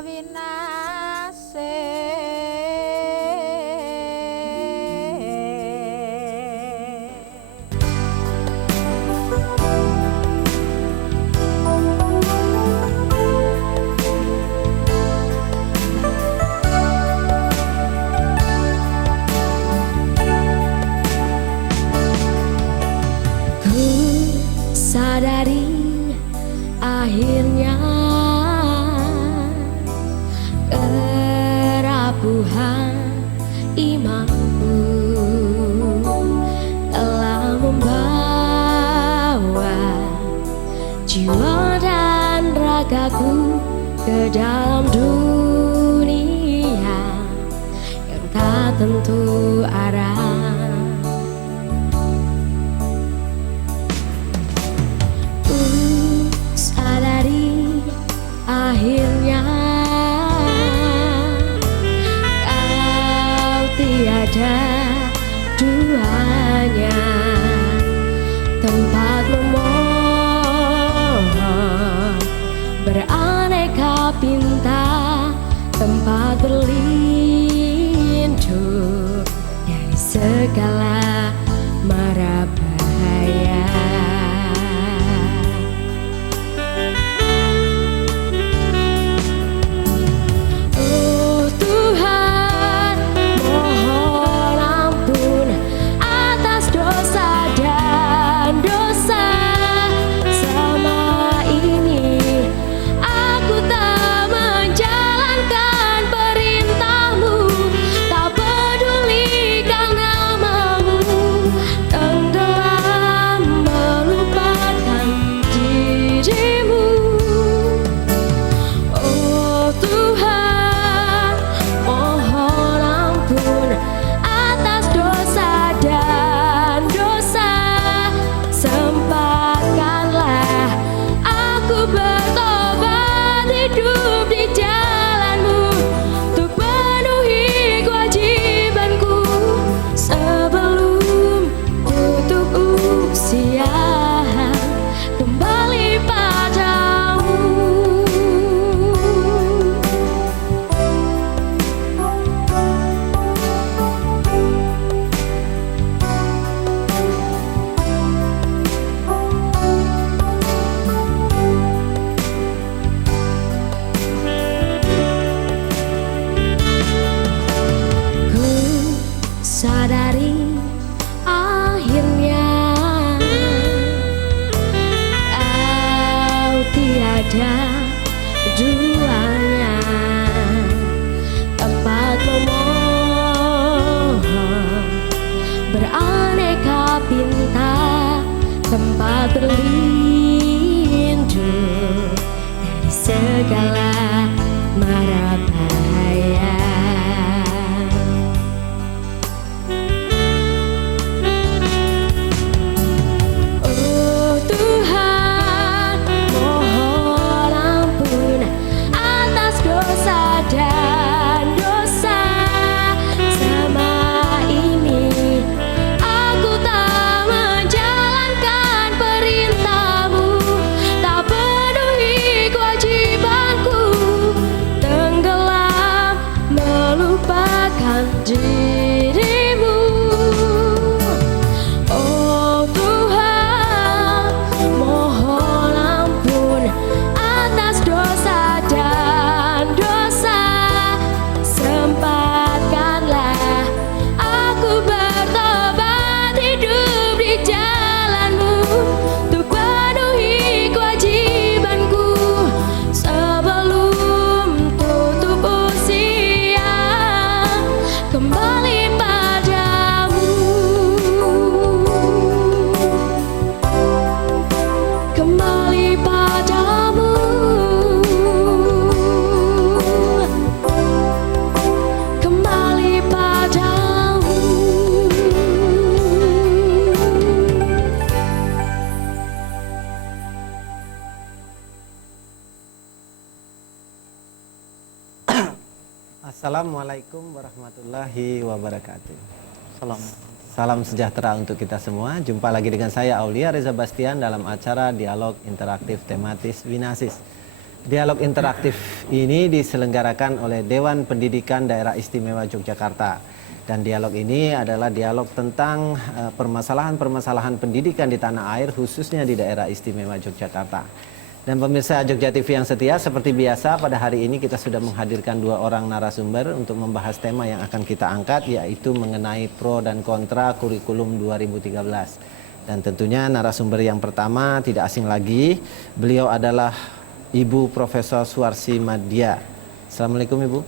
Sadari akhirnya kerapuhan imanku telah membawa jiwa dan ragaku ke dalam dunia yang tak tentu arah. Akhirnya kau tiada duanya, tempat memohon beraneka pinta, tempat berlindung dari segala mara bahaya. Sadari akhirnya kau tiada duanya, tempat memohon beraneka pinta, tempat berlindung dari segala mara bahaya. Assalamualaikum warahmatullahi wabarakatuh. Salam sejahtera untuk kita semua. Jumpa lagi dengan saya Aulia Reza Bastian dalam acara Dialog Interaktif Tematis Winasis. Dialog interaktif ini diselenggarakan oleh Dewan Pendidikan Daerah Istimewa Yogyakarta. Dan dialog ini adalah dialog tentang permasalahan-permasalahan pendidikan di tanah air, khususnya di Daerah Istimewa Yogyakarta. Dan pemirsa Jogja TV yang setia, seperti biasa pada hari ini kita sudah menghadirkan 2 orang narasumber untuk membahas tema yang akan kita angkat, yaitu mengenai pro dan kontra kurikulum 2013. Dan tentunya narasumber yang pertama tidak asing lagi, beliau adalah Ibu Profesor Suwarsi Madya. Assalamualaikum Ibu.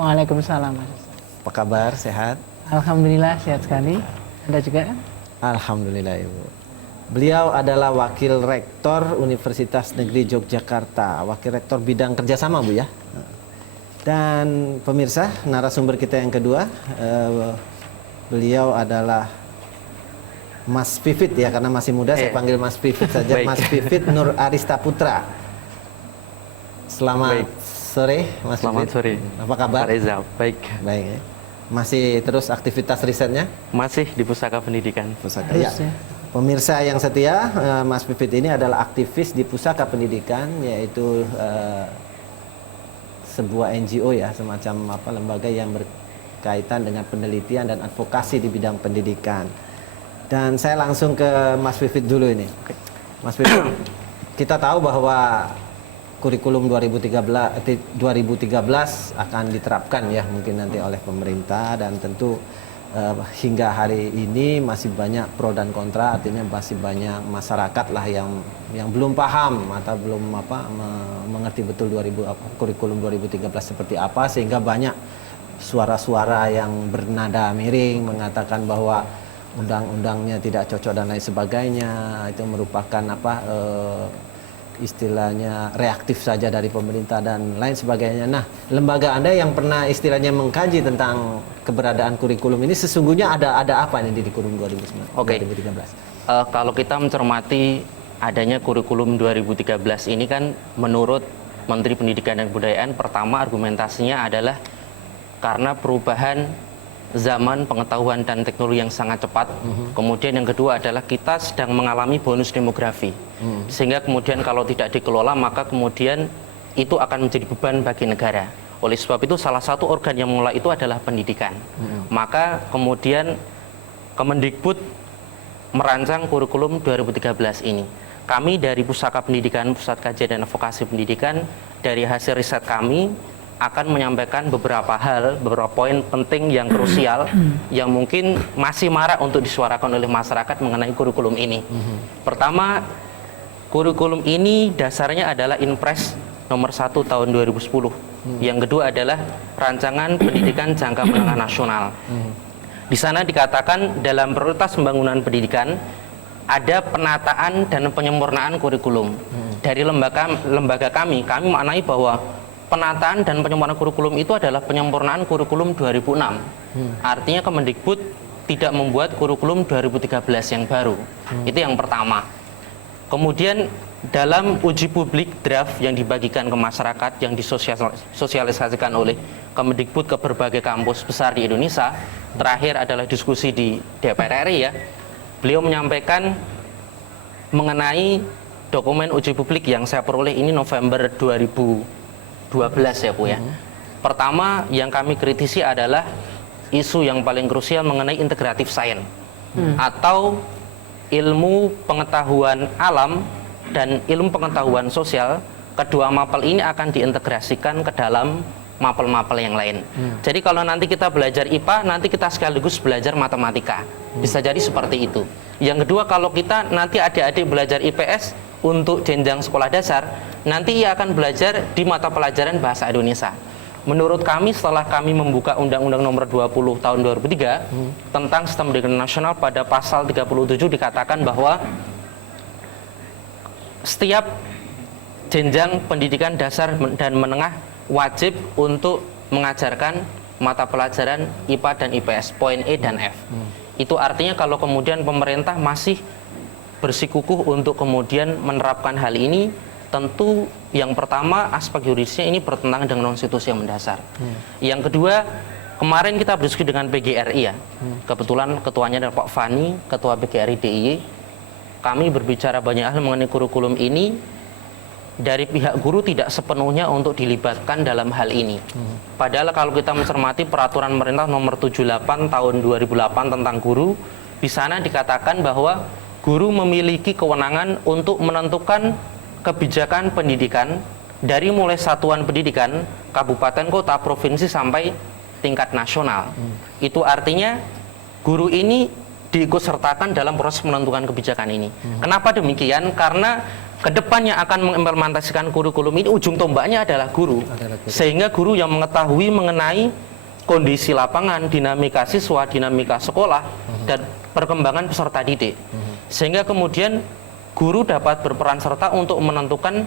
Waalaikumsalam, Mas. Apa kabar? Sehat? Alhamdulillah sehat sekali. Anda juga? Alhamdulillah Ibu. Beliau adalah Wakil Rektor Universitas Negeri Yogyakarta, Wakil Rektor bidang kerjasama Bu ya. Dan pemirsa, narasumber kita yang kedua, beliau adalah Mas Pivit ya, karena masih muda saya panggil Mas Pivit saja. Mas Pivit Nur Arista Putra. Selamat sore Mas Selamat Pivit. sore. Apa kabar? Pak Reza, baik. Baik ya. Masih terus aktivitas risetnya? Masih di Pusaka Pendidikan. Pusaka ya. Pemirsa yang setia, Mas Pivit ini adalah aktivis di Pusaka Pendidikan, yaitu sebuah NGO ya, semacam lembaga yang berkaitan dengan penelitian dan advokasi di bidang pendidikan. Dan saya langsung ke Mas Pivit dulu ini. Mas Pivit, kita tahu bahwa kurikulum 2013 akan diterapkan ya mungkin nanti oleh pemerintah, dan tentu hingga hari ini masih banyak pro dan kontra, artinya masih banyak masyarakat lah yang belum paham atau belum mengerti betul kurikulum 2013 seperti apa, sehingga banyak suara-suara yang bernada miring mengatakan bahwa undang-undangnya tidak cocok dan lain sebagainya, itu merupakan istilahnya reaktif saja dari pemerintah dan lain sebagainya. Nah, lembaga Anda yang pernah istilahnya mengkaji tentang keberadaan kurikulum ini, sesungguhnya ada apa nih di kurikulum 2013? Kalau kita mencermati adanya kurikulum 2013 ini kan menurut Menteri Pendidikan dan Kebudayaan, pertama argumentasinya adalah karena perubahan zaman pengetahuan dan teknologi yang sangat cepat. Kemudian yang kedua adalah kita sedang mengalami bonus demografi. Sehingga kemudian kalau tidak dikelola maka kemudian itu akan menjadi beban bagi negara. Oleh sebab itu salah satu organ yang mulai itu adalah pendidikan. Maka kemudian Kemendikbud merancang kurikulum 2013 ini. Kami dari Pusaka Pendidikan, Pusat Kajian dan Advokasi Pendidikan, dari hasil riset kami akan menyampaikan beberapa hal, beberapa poin penting yang krusial yang mungkin masih marak untuk disuarakan oleh masyarakat mengenai kurikulum ini. Pertama, kurikulum ini dasarnya adalah Inpres nomor 1 tahun 2010. Yang kedua adalah Rancangan Pendidikan Jangka Menengah Nasional. Di sana dikatakan dalam prioritas pembangunan pendidikan ada penataan dan penyempurnaan kurikulum. Dari lembaga kami maknai bahwa penataan dan penyempurnaan kurikulum itu adalah penyempurnaan kurikulum 2006. Artinya Kemendikbud tidak membuat kurikulum 2013 yang baru. Itu yang pertama. Kemudian dalam uji publik draft yang dibagikan ke masyarakat, yang disosialisasikan oleh Kemendikbud ke berbagai kampus besar di Indonesia, terakhir adalah diskusi di DPR RI ya. Beliau menyampaikan mengenai dokumen uji publik yang saya peroleh ini November 2012 ya Bu ya. Pertama yang kami kritisi adalah isu yang paling krusial mengenai integratif science atau ilmu pengetahuan alam dan ilmu pengetahuan sosial. Kedua mapel ini akan diintegrasikan ke dalam mapel-mapel yang lain. Jadi kalau nanti kita belajar IPA, nanti kita sekaligus belajar matematika. Bisa jadi seperti itu. Yang kedua, kalau kita nanti adik-adik belajar IPS untuk jenjang sekolah dasar, nanti ia akan belajar di mata pelajaran bahasa Indonesia. Menurut kami, setelah kami membuka Undang-Undang Nomor 20 Tahun 2003 tentang Sistem Pendidikan Nasional, pada pasal 37 dikatakan bahwa setiap jenjang pendidikan dasar dan menengah wajib untuk mengajarkan mata pelajaran IPA dan IPS, poin E dan F. Itu artinya kalau kemudian pemerintah masih bersikukuh untuk kemudian menerapkan hal ini, tentu yang pertama aspek yuridisnya ini bertentangan dengan konstitusi yang mendasar. Yang kedua, kemarin kita berdiskusi dengan PGRI ya. Kebetulan ketuanya adalah Pak Fani, ketua PGRI DIY. Kami berbicara banyak hal mengenai kurikulum ini. dari pihak guru tidak sepenuhnya untuk dilibatkan dalam hal ini. Padahal kalau kita mencermati peraturan pemerintah nomor 78 tahun 2008 tentang guru, di sana dikatakan bahwa guru memiliki kewenangan untuk menentukan kebijakan pendidikan dari mulai satuan pendidikan, kabupaten, kota, provinsi sampai tingkat nasional. Itu artinya guru ini diikutsertakan dalam proses menentukan kebijakan ini. Kenapa demikian? Karena kedepannya akan mengimplementasikan kurikulum ini, ujung tombaknya adalah guru. Sehingga guru yang mengetahui mengenai kondisi lapangan, dinamika siswa, dinamika sekolah, dan perkembangan peserta didik. Sehingga kemudian guru dapat berperan serta untuk menentukan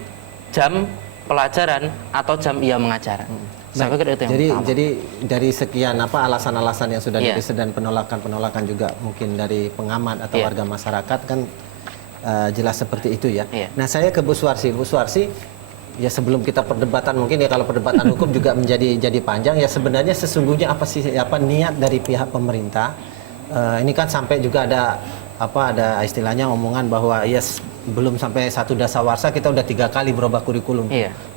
jam pelajaran atau jam ia mengajar. Saya pikir itu yang pertama. Jadi dari sekian alasan-alasan yang sudah dirilis dan penolakan-penolakan juga mungkin dari pengamat atau warga masyarakat kan jelas seperti itu ya. Nah, saya ke Bu Suwarsi. Bu Suwarsi, ya sebelum kita perdebatan mungkin ya, kalau perdebatan hukum juga jadi panjang ya, sebenarnya sesungguhnya apa sih niat dari pihak pemerintah? Ini kan sampai juga ada istilahnya omongan bahwa belum sampai satu dasawarsa kita udah 3 kali berubah kurikulum.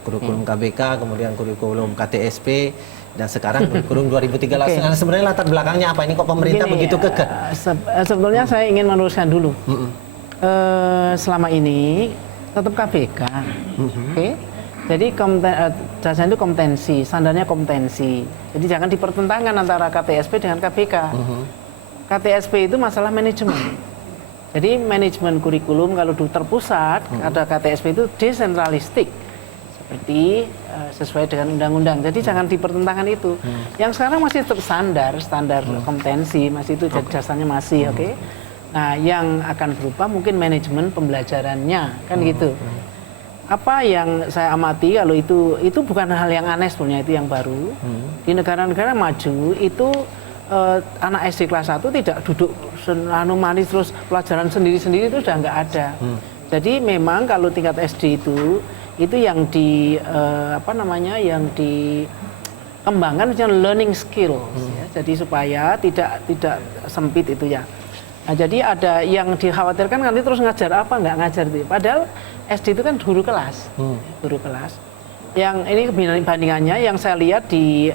Kurikulum KBK, kemudian kurikulum KTSP, dan sekarang kurikulum 2013. Nah, sebenarnya latar belakangnya apa? Ini kok pemerintah begitu kekeh? Sebetulnya saya ingin meluruskan dulu. Selama ini tetap KBK. Jadi dasarnya itu kompetensi, standarnya kompetensi. Jadi jangan dipertentangkan antara KTSP dengan KBK. KTSP itu masalah manajemen. Jadi manajemen kurikulum kalau terpusat, ada KTSP itu desentralistik, seperti sesuai dengan undang-undang. Jadi jangan dipertentangkan itu. Yang sekarang masih tetap standar kompetensi, masih itu dasarnya masih oke. Nah, yang akan berubah mungkin manajemen pembelajarannya, kan gitu. Apa yang saya amati kalau itu bukan hal yang aneh sebenarnya, itu yang baru. Di negara-negara maju itu anak SD kelas 1 tidak duduk manis terus pelajaran sendiri-sendiri, itu sudah nggak ada. Jadi memang kalau tingkat SD itu yang yang dikembangkan misalnya learning skills ya. Jadi supaya tidak sempit itu ya. Nah, jadi ada yang dikhawatirkan nanti terus ngajar apa, nggak ngajar itu. Padahal SD itu kan guru kelas. Guru kelas. Yang ini bandingannya yang saya lihat di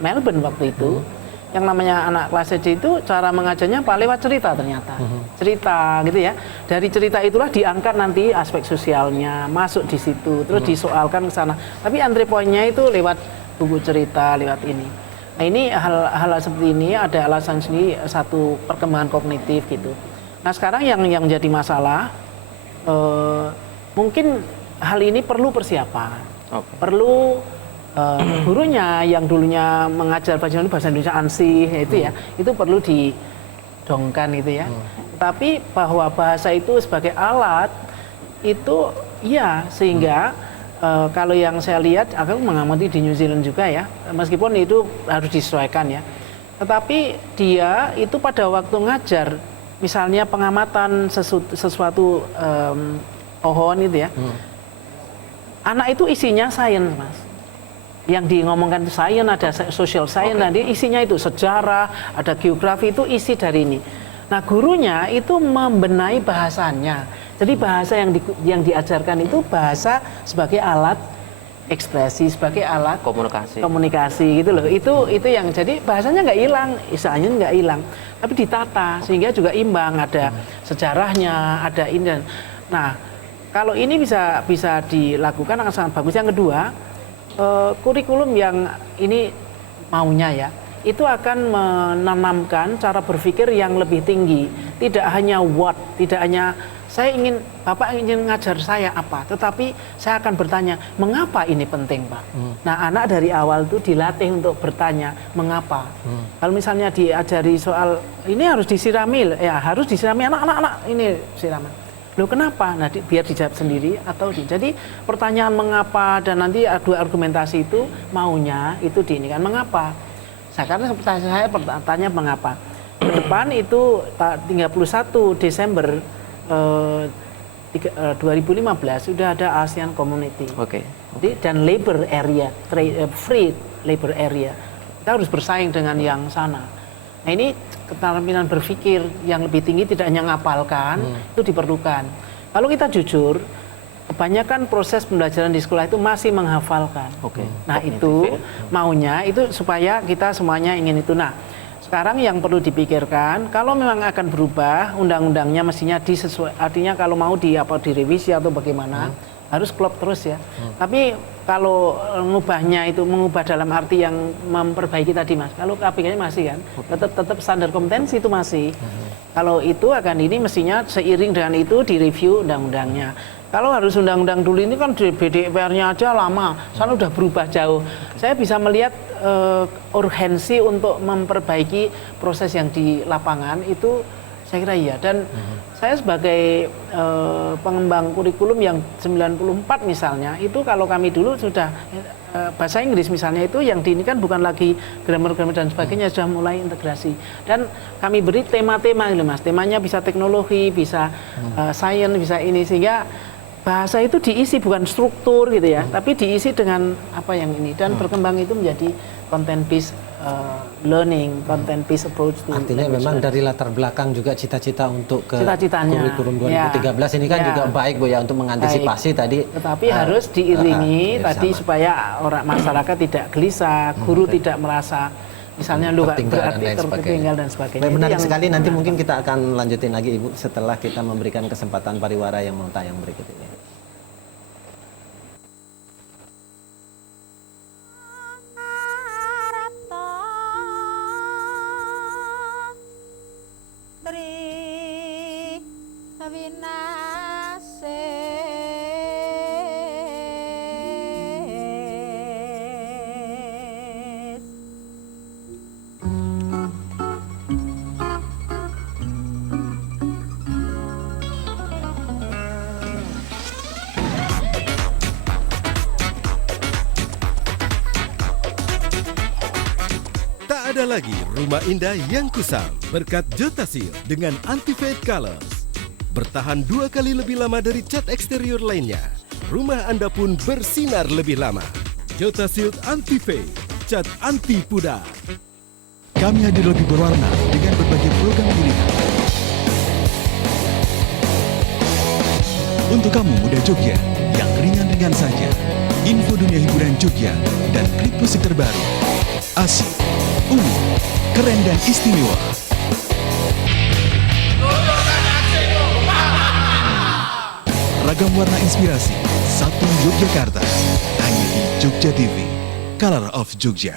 Melbourne waktu itu, yang namanya anak kelas SD itu cara mengajarnya lewat cerita ternyata. Cerita gitu ya. Dari cerita itulah diangkat nanti aspek sosialnya, masuk di situ, terus disoalkan ke sana. Tapi entry point-nya itu lewat buku cerita, lewat ini. Nah, ini hal seperti ini ada alasan sendiri, satu perkembangan kognitif gitu. Nah, sekarang yang jadi masalah mungkin hal ini perlu persiapan. Perlu gurunya yang dulunya mengajar bahasa Indonesia ansih itu ya, itu perlu didongkan itu ya. Tapi bahwa bahasa itu sebagai alat itu ya, sehingga kalau yang saya lihat, aku mengamati di New Zealand juga ya, meskipun itu harus disesuaikan ya. Tetapi dia itu pada waktu ngajar, misalnya pengamatan sesuatu pohon itu ya, anak itu isinya sains, Mas. Yang di ngomongkan sains, ada social science, nanti isinya itu sejarah, ada geografi, itu isi dari ini. Nah, gurunya itu membenahi bahasanya. Jadi bahasa yang diajarkan itu bahasa sebagai alat ekspresi, sebagai alat komunikasi gitu loh. Itu yang jadi bahasanya nggak hilang, isanya nggak hilang, tapi ditata sehingga juga imbang, ada sejarahnya, ada ini. Nah, kalau ini bisa dilakukan akan sangat bagus. Yang kedua, kurikulum yang ini maunya ya, itu akan menanamkan cara berpikir yang lebih tinggi. Tidak hanya what, tidak hanya Bapak ingin ngajar saya apa, tetapi saya akan bertanya, mengapa ini penting, Pak? Nah, anak dari awal itu dilatih untuk bertanya, mengapa? Kalau misalnya diajari soal, ini harus disirami, ya harus disirami anak-anak, ini siraman. Loh, kenapa? Nah, biar dijawab sendiri atau jadi pertanyaan mengapa dan nanti dua argumentasi itu maunya itu diinikan mengapa. Karena saya bertanya mengapa. Ke depan itu 31 Desember 2015 sudah ada ASEAN Community. Dan labor area, free labor area. Kita harus bersaing dengan yang sana. Nah, ini keterampilan berpikir yang lebih tinggi, tidak hanya ngapalkan, itu diperlukan. Kalau kita jujur, kebanyakan proses pembelajaran di sekolah itu masih menghafalkan. Oke. Nah Kognitif itu ya. maunya itu supaya kita semuanya ingin itu. Nah sekarang yang perlu dipikirkan, kalau memang akan berubah undang-undangnya mestinya disesuaikan. Artinya kalau mau direvisi atau bagaimana harus klop terus ya. Tapi kalau mengubah dalam arti yang memperbaiki tadi Mas. Kalau KPK masih kan, tetap standar kompetensi itu masih. Kalau itu akan ini mestinya seiring dengan itu direview undang-undangnya. Kalau harus undang-undang dulu ini kan di BDPR-nya aja lama, sana udah berubah jauh. Saya bisa melihat urgensi untuk memperbaiki proses yang di lapangan itu saya kira iya. Dan saya sebagai pengembang kurikulum yang 94 misalnya, itu kalau kami dulu sudah bahasa Inggris misalnya itu yang ini kan bukan lagi grammar-grammar dan sebagainya, sudah mulai integrasi. Dan kami beri tema-tema gitu Mas, temanya bisa teknologi, bisa sains, bisa ini, sehingga bahasa itu diisi bukan struktur gitu ya, tapi diisi dengan apa yang ini dan berkembang itu menjadi content based learning, content based approach to Artinya memang dari latar belakang juga cita-cita untuk ke Cita-citanya. kurikulum 2013 ini kan Ya. juga baik Bu ya untuk mengantisipasi tadi. Tetapi harus diiringi tadi sama. supaya orang masyarakat tidak gelisah, guru tidak merasa misalnya lu nggak Tertinggal dan berarti lain sebagainya. tertinggal dan sebagainya. Baik, Itu menarik yang sekali, nanti mungkin kita akan lanjutin lagi Ibu setelah kita memberikan kesempatan pariwara yang mau tayang berikut ini. Tak ada lagi rumah indah yang kusam berkat Jotasil dengan Anti-Fade Colors. Bertahan 2 kali lebih lama dari cat eksterior lainnya. Rumah Anda pun bersinar lebih lama. Jotasil Anti-Fade, cat anti pudar. Kami hadir lebih berwarna dengan berbagai program pilihan. Untuk kamu muda Jogja, yang ringan-ringan saja. Info dunia hiburan Jogja dan klip musik terbaru. Asik, unik, keren dan istimewa. Ragam warna inspirasi, satu Yogyakarta. Hanya di Jogja TV, Color of Jogja.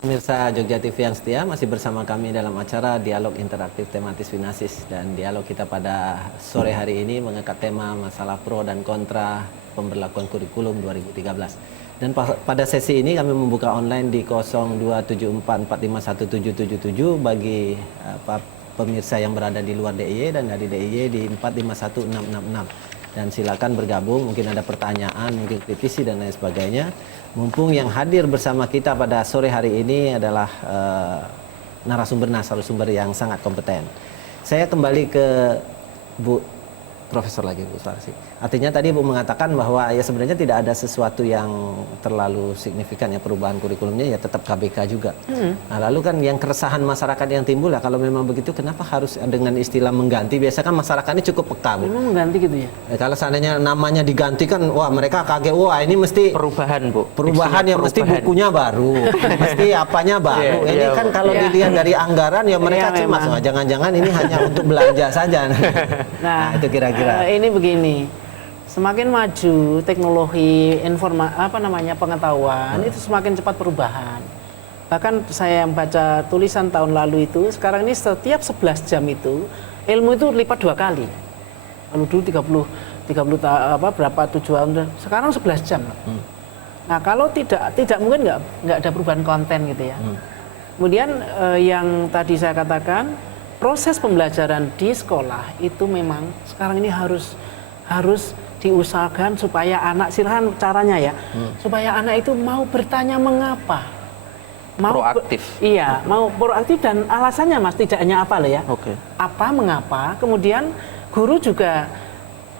Pemirsa Jogja TV yang setia, masih bersama kami dalam acara Dialog Interaktif Tematis Finasis, dan dialog kita pada sore hari ini mengangkat tema masalah pro dan kontra pemberlakuan kurikulum 2013. Dan pada sesi ini kami membuka online di 0274451777 bagi pemirsa yang berada di luar DIY dan dari DIY di 451666. Dan silakan bergabung, mungkin ada pertanyaan, mungkin kritisi dan lain sebagainya. Mumpung yang hadir bersama kita pada sore hari ini adalah narasumber yang sangat kompeten. Saya kembali ke Bu Profesor lagi, Bu Sarsi. Artinya tadi Bu mengatakan bahwa ya sebenarnya tidak ada sesuatu yang terlalu signifikan ya perubahan kurikulumnya, ya tetap KBK juga. Nah, lalu kan yang keresahan masyarakat yang timbul ya kalau memang begitu kenapa harus dengan istilah mengganti? Biasa kan masyarakat ini cukup peka, Bu. memang mengganti gitu ya. Kalau seandainya namanya diganti kan wah mereka kaget, wah ini mesti Perubahan, Bu. perubahan ya, mesti Perubahan. bukunya baru, mesti apanya baru. Iya, Ini iya, kan Bu. kalau Iya. dilihat dari anggaran ya mereka Iya, cemas, memang. wah jangan-jangan ini hanya untuk belanja saja. Nah, itu kira-kira. Ini begini, semakin maju teknologi pengetahuan itu semakin cepat perubahan. Bahkan saya yang baca tulisan tahun lalu itu, sekarang ini setiap 11 jam itu ilmu itu lipat 2 kali. Lalu dulu 30 berapa tujuan, sekarang 11 jam. Nah kalau tidak mungkin nggak ada perubahan konten gitu ya. Kemudian yang tadi saya katakan, proses pembelajaran di sekolah itu memang sekarang ini harus diusahakan supaya anak, silahkan caranya ya, supaya anak itu mau bertanya mengapa. Proaktif. Iya, mau proaktif dan alasannya Mas, tidak hanya apa loh ya. Oke. Apa, mengapa, kemudian guru juga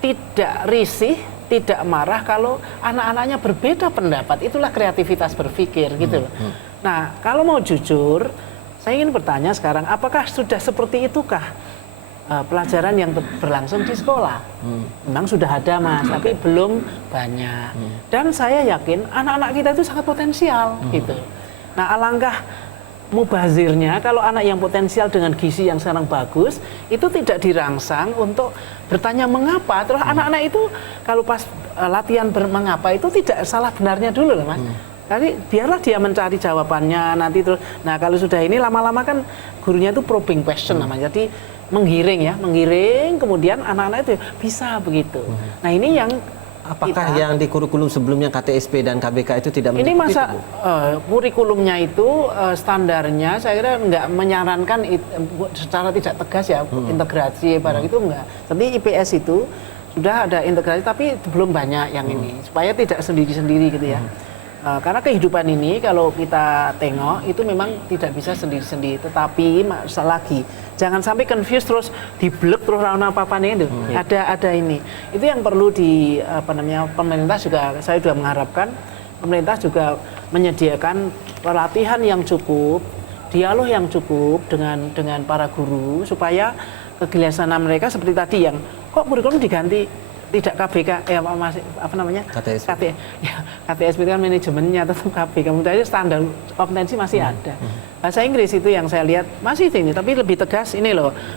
tidak risih, tidak marah kalau anak-anaknya berbeda pendapat. Itulah kreativitas berpikir gitu loh. Nah, kalau mau jujur, saya ingin bertanya sekarang, apakah sudah seperti itukah pelajaran yang berlangsung di sekolah? Memang sudah ada Mas, tapi belum banyak. Dan saya yakin anak-anak kita itu sangat potensial gitu. Nah, alangkah mubazirnya kalau anak yang potensial dengan gizi yang sekarang bagus itu tidak dirangsang untuk bertanya mengapa. Terus anak-anak itu kalau pas latihan mengapa itu tidak salah benarnya dulu loh Mas. Jadi biarlah dia mencari jawabannya nanti terus. Nah, kalau sudah ini lama-lama kan gurunya itu probing question namanya. Jadi menggiring kemudian anak-anak itu bisa begitu. Nah, ini yang Apakah yang di kurikulum sebelumnya KTSP dan KBK itu tidak ini mengikuti masa kurikulumnya itu standarnya saya kira nggak menyarankan secara tidak tegas ya integrasi barang itu enggak. Tapi IPS itu sudah ada integrasi tapi belum banyak yang ini supaya tidak sendiri-sendiri gitu ya. Karena kehidupan ini kalau kita tengok itu memang tidak bisa sendiri-sendiri. Tetapi lagi jangan sampai confused terus diblek terus apa-apa nih itu. Ada ini. Itu yang perlu pemerintah juga, saya sudah mengharapkan pemerintah juga menyediakan pelatihan yang cukup, dialog yang cukup dengan para guru supaya kegelisahan mereka seperti tadi yang kok kurikulum diganti tidak KBK KTSP. KTSP itu kan manajemennya tetap KBK. Kemudian standar kompetensi masih ada. Bahasa Inggris itu yang saya lihat masih ini tapi lebih tegas ini loh.